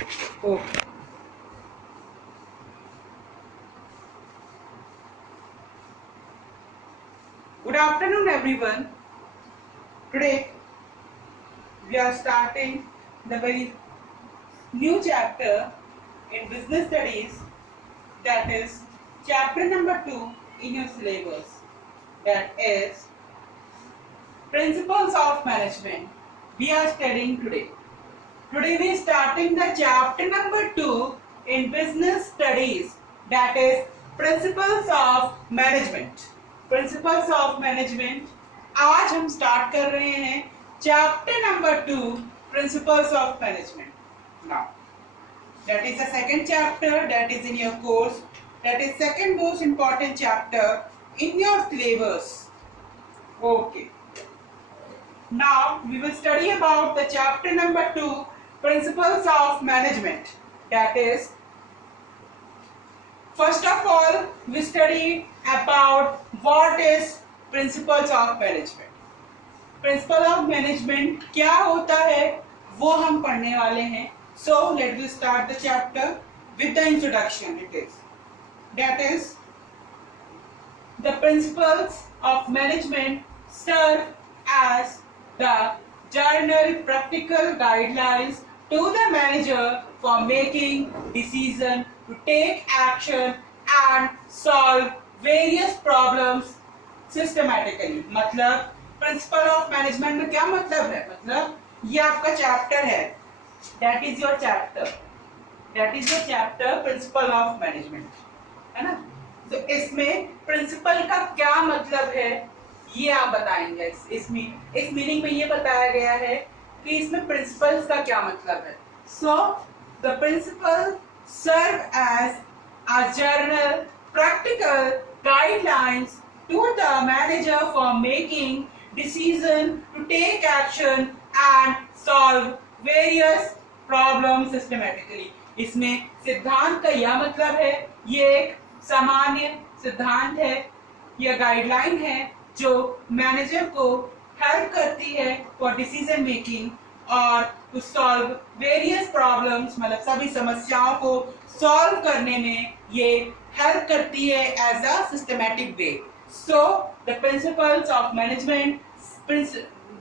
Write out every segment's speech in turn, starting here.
Okay. Good afternoon, everyone. Today we are starting the very new chapter in business studies, that is chapter number 2 in your syllabus, that is principles of management. We are studying today. Today we are starting the chapter number 2 in business studies, that is principles of management. Principles of management. आज हम start कर रहे हैं chapter number 2 principles of management. Now that is the second chapter that is in your course, that is second most important chapter in your syllabus. Okay, now we will study about the chapter number 2 principles of management. That is, first of all we study about what is principles of management. Principle of management क्या होता है वो हम पढ़ने वाले हैं. So let we start the chapter with the introduction. It is that is the principles of management serve as the general practical guidelines to the manager for making decision, to take action and solve various problems systematically. मतलब principle of management में क्या मतलब है? मतलब ये आपका chapter है, that is your chapter, that is your chapter principal of management, है ना. तो इसमें प्रिंसिपल का क्या मतलब है ये आप बताएंगे. इस मीनिंग में ये बताया गया है कि इसमें प्रिंसिपल्स का क्या मतलब है. So the principle serve as a general practical guidelines to the manager for making decision, to take action and solve various problems systematically. इसमें सिद्धांत का यह मतलब है, ये एक सामान्य सिद्धांत है, यह गाइडलाइन है जो मैनेजर को हेल्प करती है फॉर डिसीजन मेकिंग और टू सॉल्व वेरियस प्रॉब्लम्स, मतलब सभी समस्याओं को सॉल्व करने में ये हेल्प करती है as a systematic way. So the principles of management,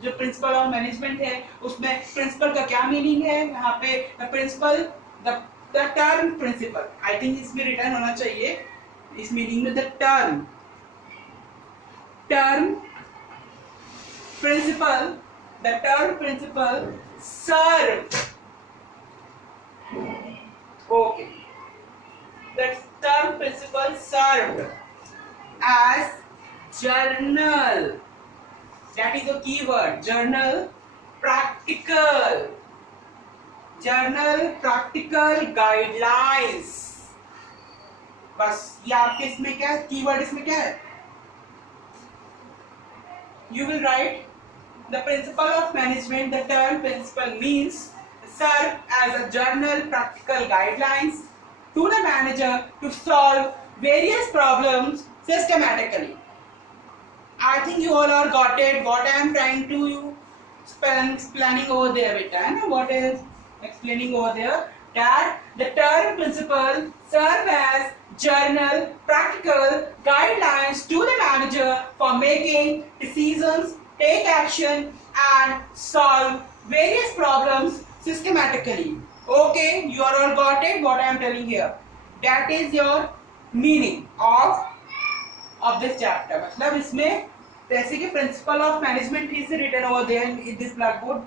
जो principle of management है उसमें principle का क्या meaning है यहाँ पे. the principle, the term principle, I think इसमें written होना चाहिए इस meaning में. the term principle, the term principle serve, okay, the term principle served as journal, that is a keyword, journal practical guidelines. बस ये आपके इसमें क्या है, कीवर्ड इसमें क्या है. You will write the principle of management. The term principle means serve as a journal practical guidelines to the manager to solve various problems systematically. I think you all are got it what I am trying to explaining over there, beta, and what is explaining over there, that the term principle serve as journal practical guidelines to the manager for making decisions, take action and solve various problems systematically. Okay, you are all got it what I am telling here. That is your meaning of this chapter. मतलब इसमें जैसे कि principle of management is written over there in this blackboard,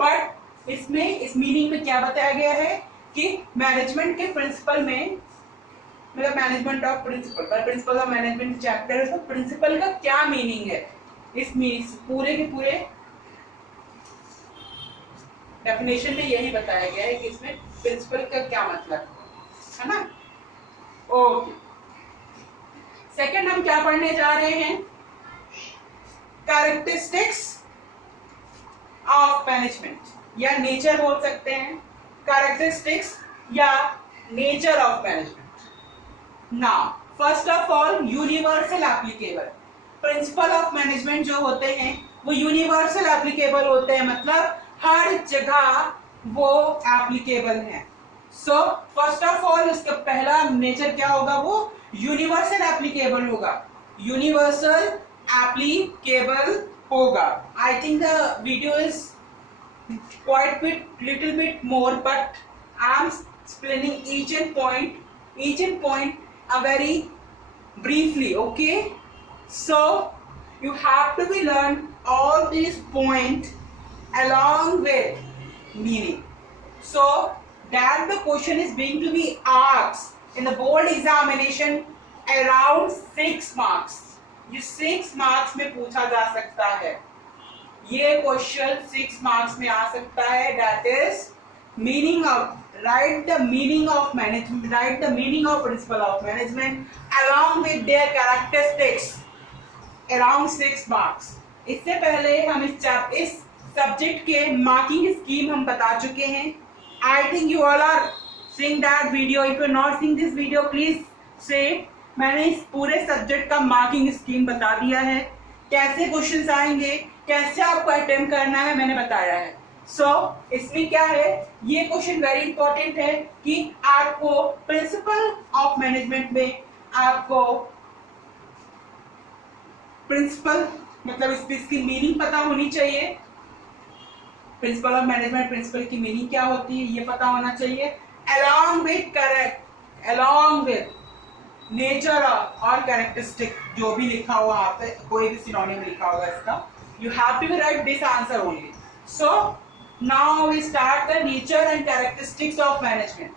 but इसमें इस meaning में क्या बताया गया है कि मैनेजमेंट के प्रिंसिपल में, मतलब मैनेजमेंट ऑफ प्रिंसिपल, पर प्रिंसिपल ऑफ मैनेजमेंट चैप्टर है, तो प्रिंसिपल का क्या मीनिंग है इस पूरे के पूरे डेफिनेशन में यही बताया गया है कि इसमें प्रिंसिपल का क्या मतलब है ना. ओके, सेकंड हम क्या पढ़ने जा रहे हैं, कैरेक्टरिस्टिक्स ऑफ मैनेजमेंट या नेचर बोल सकते हैं, कैरेक्टरिस्टिक्स या nature of management. Now first of all universal applicable. Principal of management जो होते हैं वो यूनिवर्सल एप्लीकेबल होते हैं, मतलब हर जगह वो एप्लीकेबल हैं. सो फर्स्ट ऑफ ऑल उसका पहला नेचर क्या होगा, वो यूनिवर्सल एप्लीकेबल होगा, यूनिवर्सल एप्लीकेबल होगा. I think the video is quite bit little bit more, but I am explaining each and point very briefly. Okay, so you have to be learn all these points along with meaning, so that the question is being to be asked in the board examination around 6 marks. ये 6 marks में पूछा जा सकता है, ये question 6 marks में आ सकता है. That is meaning of, right the meaning of management, right the meaning of principal of management along with their characteristics around 6 marks. इससे पहले हम इस सब्जेक्ट के मार्किंग स्कीम हम बता चुके हैं. I think you all are seeing that video. If you not seeing this video please see, मैंने इस पूरे सब्जेक्ट का मार्किंग स्कीम बता दिया है, कैसे क्वेश्चंस आएंगे, कैसे आपको अटेम्प्ट करना है, मैंने बताया है. सो इसमें क्या है, ये क्वेश्चन वेरी इंपॉर्टेंट है कि आपको प्रिंसिपल ऑफ मैनेजमेंट में आपको प्रिंसिपल मतलब इसकी मीनिंग पता होनी चाहिए. प्रिंसिपल ऑफ मैनेजमेंट, प्रिंसिपल की मीनिंग क्या होती है ये पता होना चाहिए, अलॉन्ग विद नेचर और कैरेक्टरिस्टिक जो भी लिखा हुआ यहाँ पे, कोई भी सिनोनिम लिखा होगा इसका, you have to write this answer only. So now we start the nature and characteristics of management.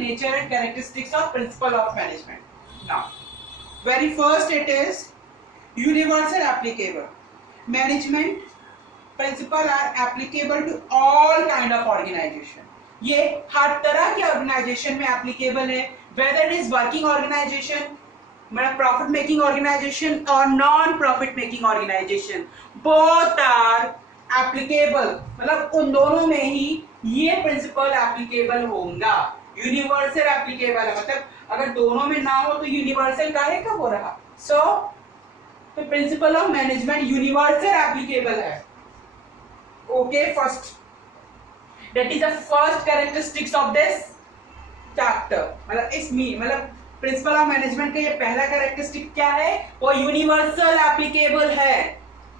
Nature and characteristics of principle of management. Now very first it is universal applicable. Management principle are applicable to all kind of organization. ये हर तरह के organisation में applicable है, whether it is working organization, मतलब profit making organization और non profit making organization, both are applicable. मतलब उन दोनों में ही ये प्रिंसिपल एप्लीकेबल होगा. यूनिवर्सल एप्लीकेबल है, मतलब अगर दोनों में ना हो तो यूनिवर्सल काहे का हो रहा. सो तो principle of management universal applicable है. Okay, first that is the first characteristics of this chapter. मतलब प्रिंसिपल ऑफ मैनेजमेंट का ये पहला कैरेक्टरिस्टिक क्या है, वो यूनिवर्सल एप्लीकेबल है.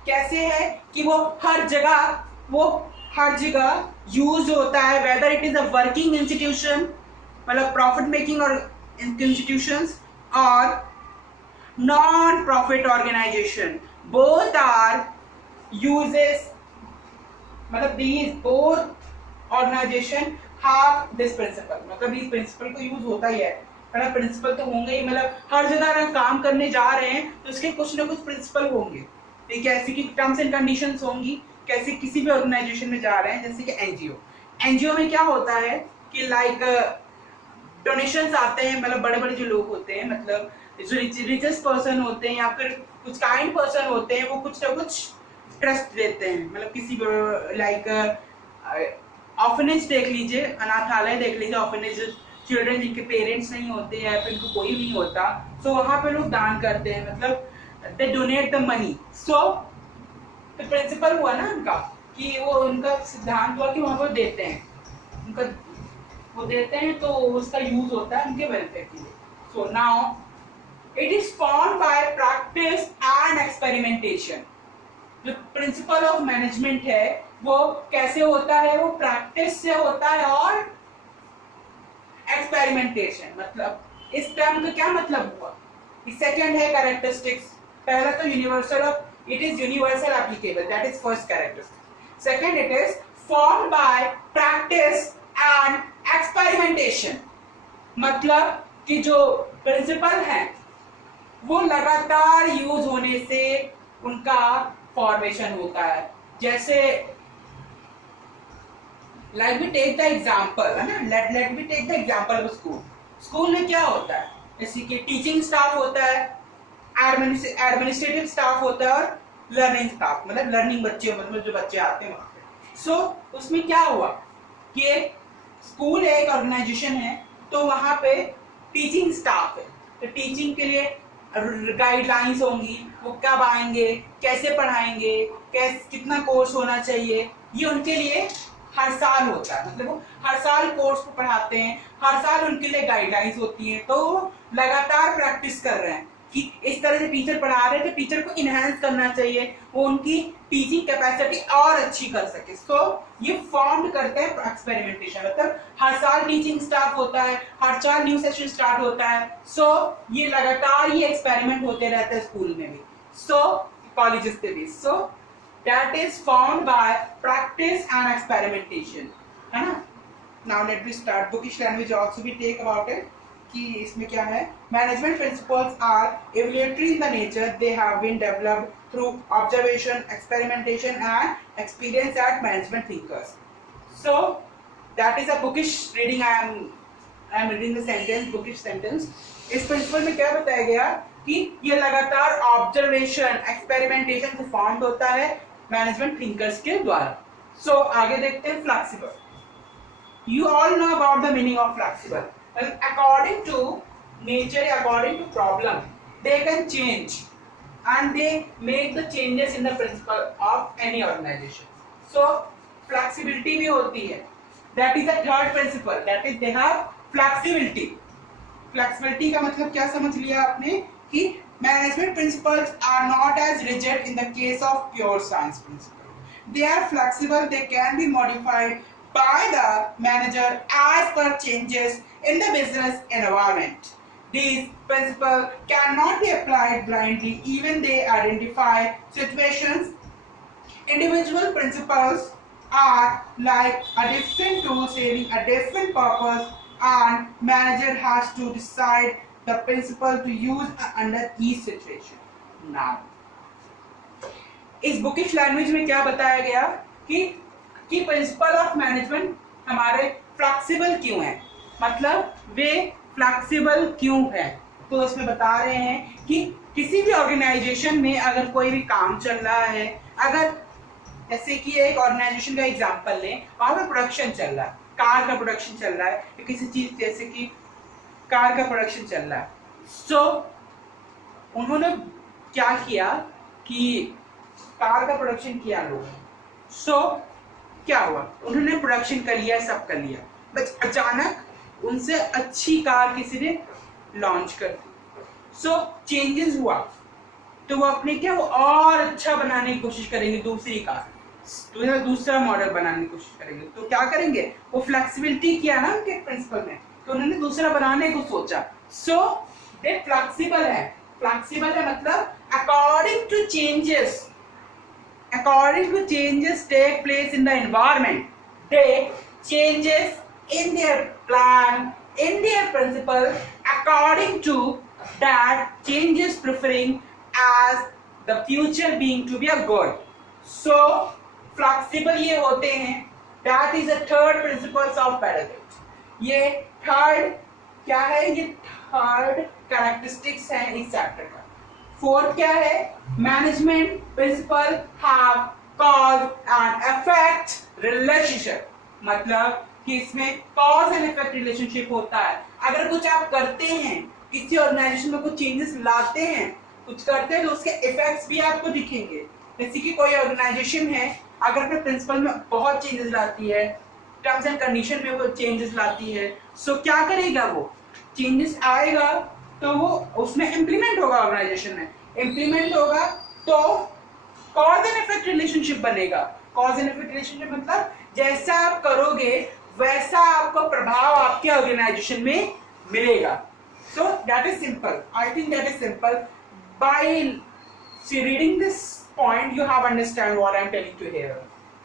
कैसे है कि वो हर जगह यूज होता है, whether it is a working institution मतलब प्रॉफिट मेकिंग और इंस्टीट्यूशंस और non profit organisation, both are uses, मतलब these both organisation have this principle. मतलब इस प्रिंसिपल को यूज होता ही है, मतलब प्रिंसिपल तो होंगे ही, मतलब हर जगह अगर काम करने जा रहे हैं तो उसके कुछ ना कुछ प्रिंसिपल होंगे. ठीक है, ऐसी की टर्म्स एंड कंडीशंस होंगी. कैसे किसी भी ऑर्गेनाइजेशन में जा रहे हैं, जैसे कि एनजीओ में क्या होता है कि लाइक डोनेशंस आते हैं, मतलब बड़े बड़े जो लोग होते हैं, मतलब जो रिचेस्ट पर्सन होते हैं या फिर कुछ काइंड पर्सन होते हैं, वो कुछ ना कुछ ट्रस्ट देते हैं. मतलब किसी लाइक ऑर्फनेज देख लीजिए, अनाथालय देख लीजिए, ऑर्फनेज चिल्ड्रन जिनके पेरेंट्स नहीं होते या फिर इनको कोई नहीं होता, सो वहां पे लोग दान करते हैं, मतलब दे डोनेट द मनी. सो तो प्रिंसिपल हुआ ना उनका कि वो उनका सिद्धांत हुआ कि वहां पर देते हैं, उनका वो देते हैं तो उसका यूज होता है उनके वेलफेयर के लिए. So now it is formed by practice and experimentation. जो प्रिंसिपल ऑफ मैनेजमेंट है वो कैसे होता है, वो प्रैक्टिस से होता है और एक्सपेरिमेंटेशन. मतलब इस टर्म का क्या मतलब हुआ, सेकंड है कैरेक्टरिस्टिक्स. पहला तो universal of, it is universal applicable, that is first characteristic. Second it is formed by practice and experimentation. मतलब कि जो प्रिंसिपल है वो लगातार यूज होने से उनका फॉर्मेशन होता है. जैसे like we take the example, है ना, let me take the example of school में क्या होता है, जैसे कि टीचिंग स्टाफ होता है, एडमिनिस्ट्रेटिव स्टाफ होता है और लर्निंग स्टाफ, मतलब लर्निंग बच्चे, मतलब जो बच्चे आते हैं वहां पे. सो उसमें क्या हुआ कि स्कूल एक ऑर्गेनाइजेशन है, तो वहां पे टीचिंग स्टाफ है, तो टीचिंग के लिए गाइडलाइंस होंगी, वो कब आएंगे, कैसे पढ़ाएंगे, कितना कोर्स होना चाहिए, ये उनके लिए हर साल होता है, मतलब वो हर साल कोर्स को पढ़ाते हैं, हर साल उनके लिए गाइडलाइंस होती है, तो वो लगातार प्रैक्टिस कर रहे हैं कि इस तरह से टीचर पढ़ा रहे हैं तो टीचर को इनहेंस करना चाहिए, वो उनकी टीचिंग कैपेसिटी और अच्छी कर सके। सो ये फॉर्म करते हैं एक्सपेरिमेंटेशन, मतलब हर साल टीचिंग स्टाफ होता है, हर साल न्यू सेशन स्टार्ट होता है, सो ये लगातार ये एक्सपेरिमेंट होते रहते हैं स्कूल में भी, सो कॉलेजेस पे भी। So that is formed by practice and experimentation, है ना। Now let me start bookish language also we take about it कि इसमें क्या है। Management principles are evolutionary in the nature, they have been developed through observation, experimentation and experience at management thinkers. So that is a bookish reading, I am reading the sentence, bookish sentence. इस principle में क्या बताया गया कि ये लगातार observation, experimentation से form होता है मैनेजमेंट थिंकर्स के द्वारा। सो आगे देखते हैं flexible. You all know about the meaning of flexible. And according to nature, according to problem, they can change and they make the changes in the principle of any organization. So flexibility भी होती है. That is the third principle. That is they have flexibility. Flexibility का मतलब क्या समझ लिया आपने कि management principles are not as rigid in the case of pure science principle. They are flexible. They can be modified by the manager as per changes in the business environment. These principles cannot be applied blindly, even they identify situations. Individual principles are like a different tool serving a different purpose, and manager has to decide the principle to use under each situation. Now, इस bookish language में क्या बताया गया कि principle of management हमारे flexible क्यों है, मतलब वे फ्लेक्सिबल क्यों है। तो उसमें बता रहे हैं कि किसी भी ऑर्गेनाइजेशन में अगर कोई भी काम चल रहा है, अगर जैसे कि एक ऑर्गेनाइजेशन का एग्जांपल लें, वहां पर प्रोडक्शन चल रहा है, कार का प्रोडक्शन चल रहा है, या किसी चीज जैसे कि कार का प्रोडक्शन चल रहा है। सो उन्होंने क्या किया कि कार का प्रोडक्शन किया लोग। सो क्या हुआ, उन्होंने प्रोडक्शन कर लिया, सब कर लिया, बस अचानक उनसे अच्छी कार किसी ने लॉन्च कर दी। सो चेंजेस हुआ, तो वो अपने क्या वो और अच्छा बनाने की कोशिश करेंगे, दूसरी कार, दूसरा मॉडल बनाने की कोशिश करेंगे। तो क्या करेंगे, वो फ्लेक्सिबिलिटी किया ना उनके प्रिंसिपल में, तो उन्होंने दूसरा बनाने को सोचा। सो दे फ्लेक्सिबल है। फ्लेक्सिबल है मतलब according to changes, according to changes take place in the environment, they changes in their plan, in their principle, according to that changes preferring as the future being to be a good. So flexible ये होते हैं, that is the third principles of pedagogy. ये third क्या है, ये third characteristics है इस chapter का। फोर्थ क्या है, management principle have cause and effect relationship, मतलब कि इसमें कॉज एंड इफेक्ट रिलेशनशिप होता है। अगर कुछ आप करते हैं, किसी ऑर्गेनाइजेशन में कुछ चेंजेस लाते हैं, कुछ करते हैं, तो उसके इफेक्ट्स भी आपको दिखेंगे। जैसे कि कोई ऑर्गेनाइजेशन है, अगर अपने प्रिंसिपल में बहुत चेंजेस लाती है, टर्म्स एंड कंडीशन में वो चेंजेस लाती है, सो क्या करेगा, वो चेंजेस आएगा तो वो उसमें इम्प्लीमेंट होगा, ऑर्गेनाइजेशन में इम्प्लीमेंट होगा, तो कॉज एंड इफेक्ट रिलेशनशिप बनेगा। कॉज एंड इफेक्ट रिलेशनशिप मतलब जैसा आप करोगे वैसा आपको प्रभाव आपके ऑर्गेनाइजेशन में मिलेगा। सो that is simple, I think that is simple. By reading this point you have understand what I am telling to here.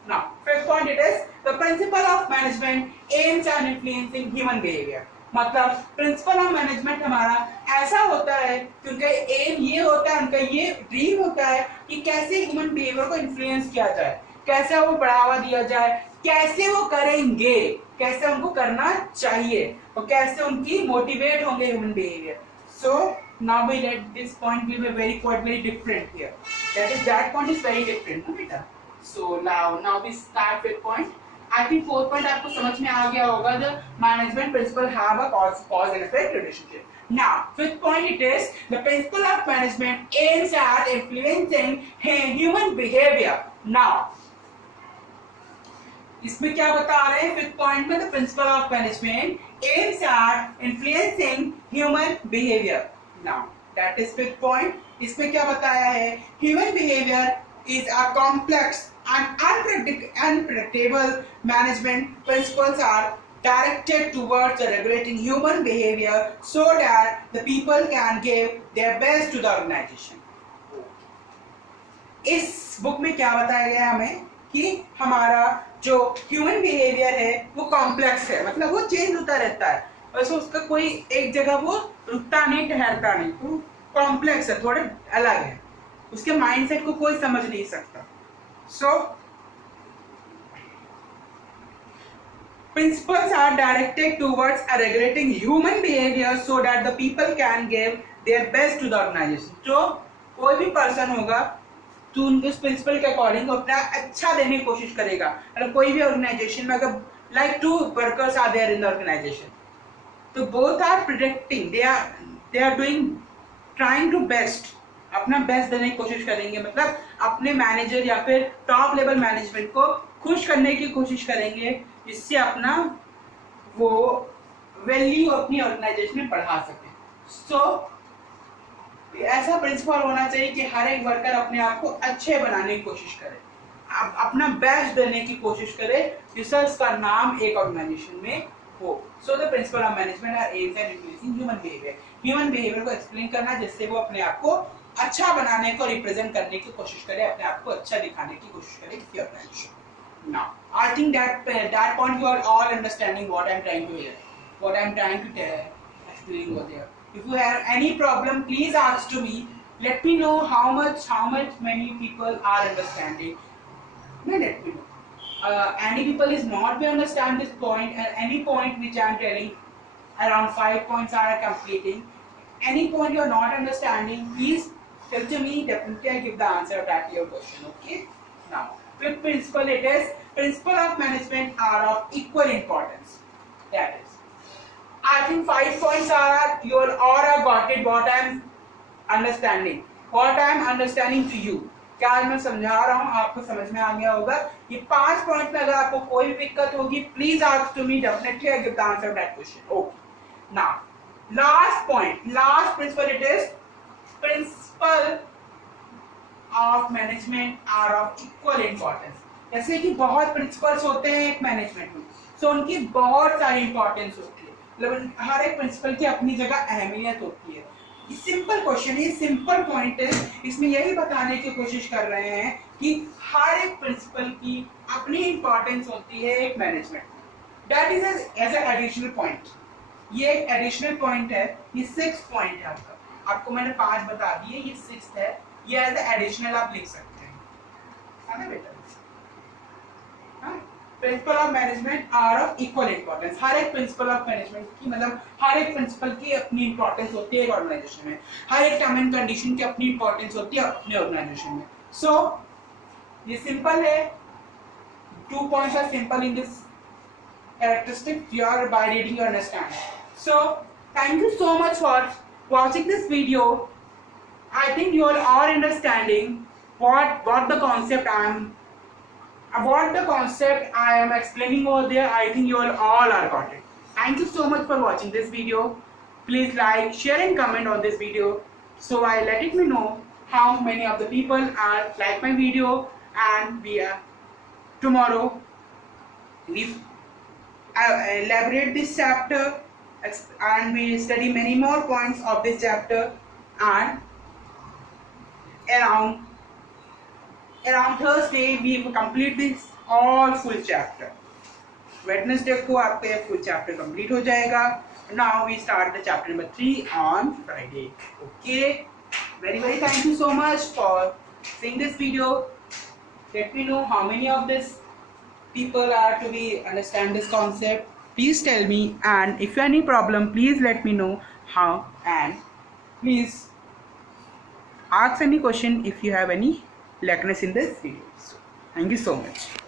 Now fifth point, it is the principle of management aims at influencing human behavior. मतलब principle of management हमारा ऐसा होता है कि उनका M ये होता है, उनका ये ड्रीम होता है कि कैसे ह्यूमन बिहेवियर को इन्फ्लुएंस किया जाए, कैसे वो बढ़ावा दिया जाए, कैसे वो करेंगे, कैसे उनको करना चाहिए और कैसे उनकी मोटिवेट होंगे human behaviour. So now we let this point will be very different here, that point is very different, no beta? So now we start with point. I think fourth point आपको समझ में आ गया होगा, the management principle have a cause and effect relationship. Now fifth point, it is the principle of management aims at influencing human behavior. Now इसमें क्या बता रहे हैं फिफ्थ पॉइंट में, the principal of management aims at influencing human behaviour. Now that is fifth point. इसमें क्या बताया है, human behaviour is a complex and unpredictable. Management principles are directed towards regulating human behavior so that the people can give their best to the organization. इस book में क्या बताया गया हमें कि हमारा जो ह्यूमन बिहेवियर है वो कॉम्प्लेक्स है, मतलब वो चेंज होता रहता है, वैसे उसका कोई एक जगह वो रुकता नहीं, ठहरता नहीं, तो कॉम्प्लेक्स है, थोड़े अलग है, उसके माइंडसेट को कोई समझ नहीं सकता। So principles are directed towards regulating human behaviour so that the people can give their best to the organisation. जो कोई भी पर्सन होगा तो उनके प्रिंसिपल के अकॉर्डिंग अपना अच्छा देने की कोशिश करेगा। मतलब कोई भी ऑर्गेनाइजेशन में अगर like 2 workers are there in the organisation, तो both are protecting, they are doing trying to best, अपना बेस्ट देने की कोशिश करेंगे, मतलब अपने मैनेजर या फिर टॉप लेवल मैनेजमेंट को खुश करने की कोशिश करेंगे, जिससे अपना वो वैल्यू अपनी ऑर्गेनाइजेशन में बढ़ा सके। सो ऐसा प्रिंसिपल होना चाहिए कि हर एक वर्कर अपने आप को अच्छे बनाने की कोशिश करे, अपना बेस्ट देने की कोशिश करे, जिससे उसका नाम एक ऑर्गेनाइजेशन में हो। सो the principal of management are aims at increasing human behaviour. Human behaviour को एक्सप्लेन करना, जिससे वो अपने आप को अच्छा बनाने को, रिप्रेजेंट करने की कोशिश करे, अपने आप को अच्छा दिखाने की कोशिश करे किसी organization. Now I think that point you are all understanding what I'm trying to hear, what I'm trying to explain over there. If you have any problem, please ask to me. Let me know how many people are understanding. Let me know. Any people is not be understand this point, and any point which I am telling, around 5 points are completing. Any point you are not understanding, please tell to me. Definitely I give the answer back to your question. Okay. Now, fifth principle, it is principle of management are of equal importance. That is, I think 5 points are you all have got it. What I am understanding, what I am understanding to you. क्या मैं समझा रहा हूँ आपको समझ में आ गया होगा। ये 5 पॉइंट में अगर आपको कोई भी दिक्कत होगी, please ask to me, definitely I give the answer that question. Okay, now last point, last principle, it is principle of management are of equal importance. जैसे कि बहुत प्रिंसिपल्स होते हैं एक मैनेजमेंट में, सो उनकी बहुत सारी इंपॉर्टेंस होती है, मतलब हर एक प्रिंसिपल की अपनी जगह अहमियत होती है। ये सिंपल क्वेश्चन, ये सिंपल पॉइंट है, इसमें यही बताने की कोशिश कर रहे हैं कि हर एक प्रिंसिपल की अपनी इंपॉर्टेंस होती है एक मैनेजमेंट में। That is as a additional point, ये एक एडिशनल पॉइंट है, ये 6th पॉइंट है आपका, आपको मैंने 5 बता दिए, ये 6th है, ये एज ए एडिशनल आप लिख सकते हैं, है ना बेटा। Principle of management are of equal importance. हर एक प्रिंसिपल ऑफ मैनेजमेंट की, मतलब हर एक प्रिंसिपल की अपनी इंपॉर्टेंस होती है एक ऑर्गेनाइजेशन में, हर एक टर्म एंड कंडीशन की अपनी इंपॉर्टेंस होती है अपने ऑर्गेनाइजेशन में। सो ये सिंपल है, 2 points are simple in this characteristic, you are by reading you understand. So thank you so much for watching this video. I think you are understanding what the concept I am explaining over there. I think you all are got it. Thank you so much for watching this video. Please like, share and comment on this video, so I let it me know how many of the people are like my video, and we are tomorrow we elaborate this chapter and we study many more points of this chapter, and around Thursday we will complete this all full chapter. Wednesday को आपका ये full chapter complete हो जाएगा. Now we start the chapter number 3 on Friday. Okay. Very thank you so much for seeing this video. Let me know how many of this people are to be understand this concept. Please tell me, and if you have any problem, please let me know how, and please ask any question if you have any lackness in this video. Thank you so much.